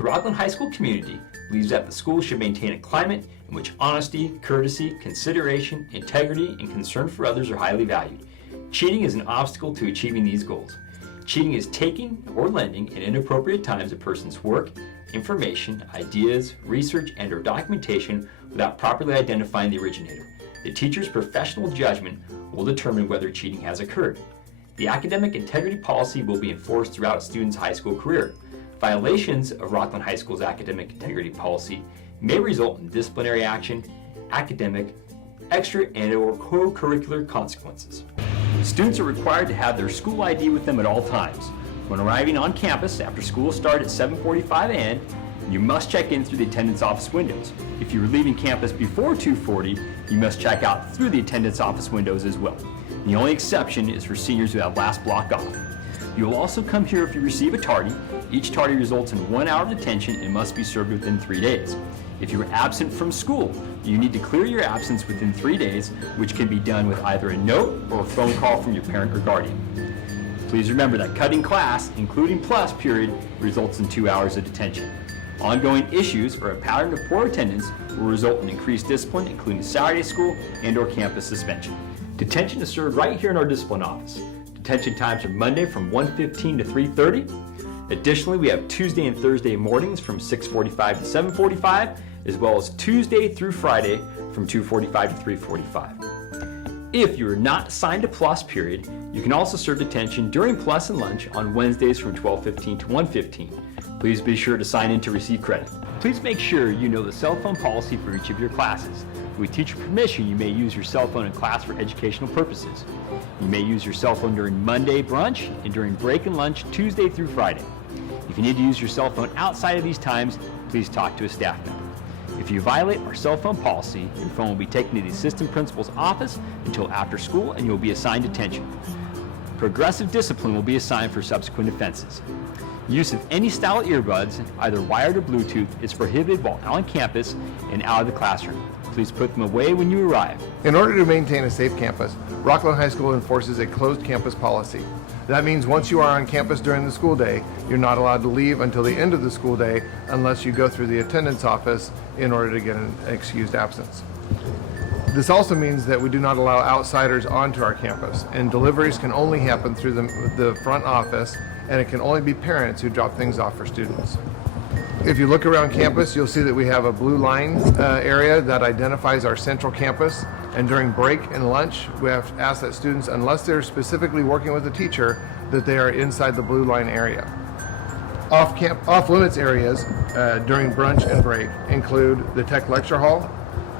The Rocklin High School community believes that the school should maintain a climate in which honesty, courtesy, consideration, integrity, and concern for others are highly valued. Cheating is an obstacle to achieving these goals. Cheating is taking or lending at inappropriate times a person's work, information, ideas, research, and/or documentation without properly identifying the originator. The teacher's professional judgment will determine whether cheating has occurred. The academic integrity policy will be enforced throughout a student's high school career. Violations of Rocklin High School's academic integrity policy may result in disciplinary action, academic, extra, and/or co-curricular consequences. Students are required to have their school ID with them at all times. When arriving on campus after school starts at 7:45 a.m., you must check in through the attendance office windows. If you are leaving campus before 2:40, you must check out through the attendance office windows as well. The only exception is for seniors who have last block off. You will also come here if you receive a tardy. Each tardy results in 1 hour of detention and must be served within 3 days. If you are absent from school, you need to clear your absence within 3 days, which can be done with either a note or a phone call from your parent or guardian. Please remember that cutting class, including plus period, results in 2 hours of detention. Ongoing issues or a pattern of poor attendance will result in increased discipline, including Saturday school and/or campus suspension. Detention is served right here in our discipline office. Detention times are Monday from 1:15 to 3:30. Additionally, we have Tuesday and Thursday mornings from 6:45 to 7:45, as well as Tuesday through Friday from 2:45 to 3:45. If you are not assigned a plus period, you can also serve detention during plus and lunch on Wednesdays from 12:15 to 1:15. Please be sure to sign in to receive credit. Please make sure you know the cell phone policy for each of your classes. With teacher permission, you may use your cell phone in class for educational purposes. You may use your cell phone during Monday brunch and during break and lunch Tuesday through Friday. If you need to use your cell phone outside of these times, please talk to a staff member. If you violate our cell phone policy, your phone will be taken to the assistant principal's office until after school and you will be assigned detention. Progressive discipline will be assigned for subsequent offenses. Use of any style earbuds, either wired or Bluetooth, is prohibited while on campus and out of the classroom. Please put them away when you arrive. In order to maintain a safe campus, Rocklin High School enforces a closed campus policy. That means once you are on campus during the school day, you're not allowed to leave until the end of the school day unless you go through the attendance office in order to get an excused absence. This also means that we do not allow outsiders onto our campus, and deliveries can only happen through the front office, and it can only be parents who drop things off for students. If you look around campus, you'll see that we have a blue line area that identifies our central campus, and during break and lunch, we have to ask that students, unless they're specifically working with a teacher, that they are inside the blue line area. Off-limits areas during brunch and break include the tech lecture hall,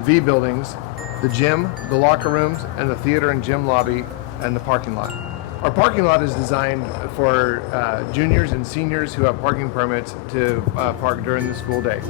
V buildings, the gym, the locker rooms, and the theater and gym lobby, and the parking lot. Our parking lot is designed for juniors and seniors who have parking permits to park during the school day.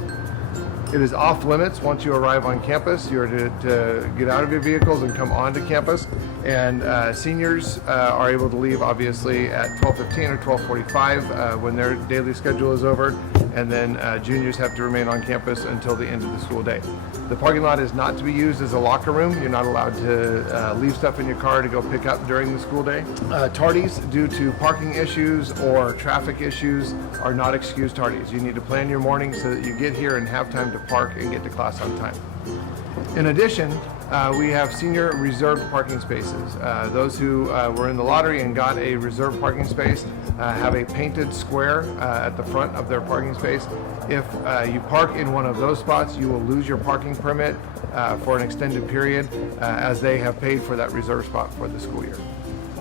It is off limits once you arrive on campus. You're to get out of your vehicles and come onto campus. And seniors are able to leave obviously at 12:15 or 12:45 when their daily schedule is over. And then juniors have to remain on campus until the end of the school day. The parking lot is not to be used as a locker room. You're not allowed to leave stuff in your car to go pick up during the school day. Tardies due to parking issues or traffic issues are not excused tardies. You need to plan your morning so that you get here and have time to park and get to class on time. In addition, we have senior reserved parking spaces. Those who were in the lottery and got a reserved parking space have a painted square at the front of their parking space. If you park in one of those spots, you will lose your parking permit for an extended period as they have paid for that reserved spot for the school year.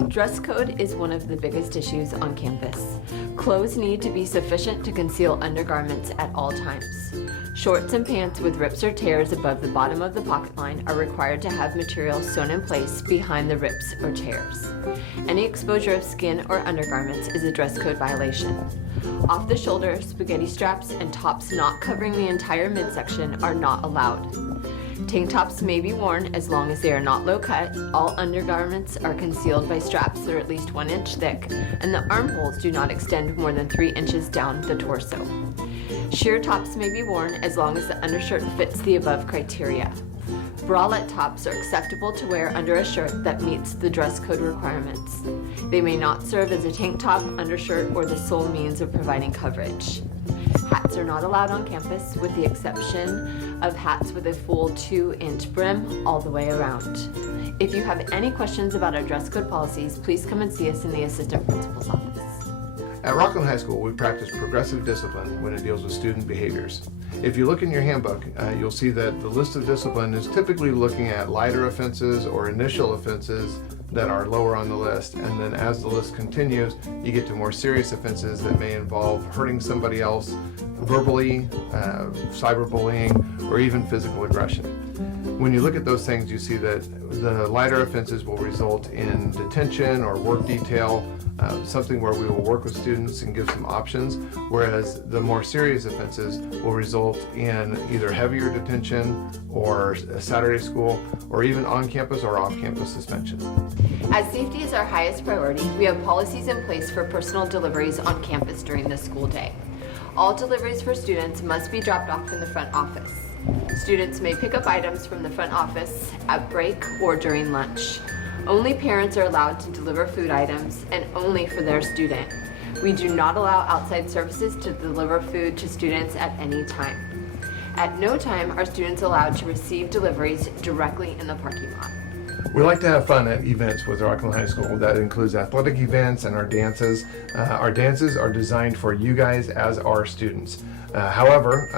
Dress code is one of the biggest issues on campus. Clothes need to be sufficient to conceal undergarments at all times. Shorts and pants with rips or tears above the bottom of the pocket line are required to have material sewn in place behind the rips or tears. Any exposure of skin or undergarments is a dress code violation. Off-the-shoulder spaghetti straps and tops not covering the entire midsection are not allowed. Tank tops may be worn as long as they are not low cut. All undergarments are concealed by straps that are at least 1 inch thick, and the armholes do not extend more than 3 inches down the torso. Sheer tops may be worn as long as the undershirt fits the above criteria. Bralette tops are acceptable to wear under a shirt that meets the dress code requirements. They may not serve as a tank top, undershirt, or the sole means of providing coverage. Hats are not allowed on campus with the exception of hats with a full 2-inch brim all the way around. If you have any questions about our dress code policies, please come and see us in the assistant principal's office. At Rocklin High School, we practice progressive discipline when it deals with student behaviors. If you look in your handbook, you'll see that the list of discipline is typically looking at lighter offenses or initial offenses that are lower on the list, and then as the list continues, you get to more serious offenses that may involve hurting somebody else verbally, cyberbullying, or even physical aggression. When you look at those things, you see that the lighter offenses will result in detention or work detail, something where we will work with students and give some options, whereas the more serious offenses will result in either heavier detention or Saturday school, or even on-campus or off-campus suspension. As safety is our highest priority, we have policies in place for personal deliveries on campus during the school day. All deliveries for students must be dropped off in the front office. Students may pick up items from the front office at break or during lunch. Only parents are allowed to deliver food items, and only for their student. We do not allow outside services to deliver food to students at any time. At no time are students allowed to receive deliveries directly in the parking lot. We like to have fun at events with Rocklin High School. That includes athletic events and our dances. Our dances are designed for you guys as our students. However,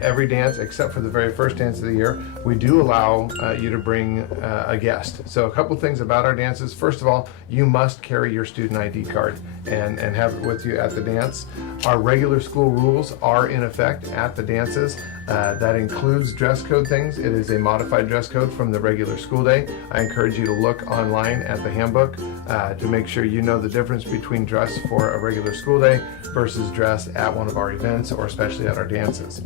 every dance except for the very first dance of the year, we do allow you to bring a guest. So a couple things about our dances. First of all, you must carry your student ID card and have it with you at the dance. Our regular school rules are in effect at the dances. That includes dress code things. It is a modified dress code from the regular school day. I encourage you to look online at the handbook to make sure you know the difference between dress for a regular school day versus dress at one of our events, or especially at our dances.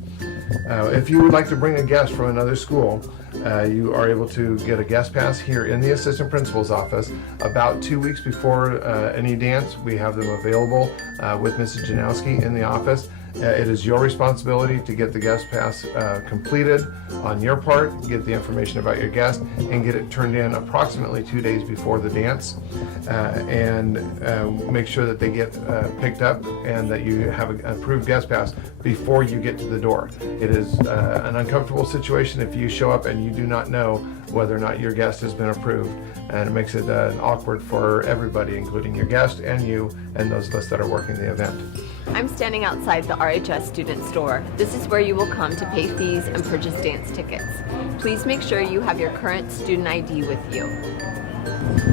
If you would like to bring a guest from another school, you are able to get a guest pass here in the assistant principal's office. About 2 weeks before any dance, we have them available with Mrs. Janowski in the office. It is your responsibility to get the guest pass completed on your part, get the information about your guest, and get it turned in approximately 2 days before the dance, and make sure that they get picked up and that you have an approved guest pass before you get to the door. It is an uncomfortable situation if you show up and you do not know whether or not your guest has been approved, and it makes it awkward for everybody, including your guest and you and those of us that are working the event. I'm standing outside the RHS student store. This is where you will come to pay fees and purchase dance tickets. Please make sure you have your current student ID with you.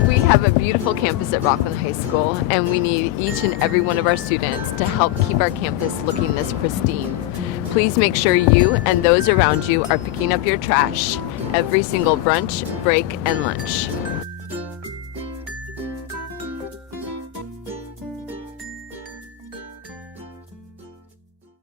We have a beautiful campus at Rocklin High School, and we need each and every one of our students to help keep our campus looking this pristine. Please make sure you and those around you are picking up your trash every single brunch, break, and lunch.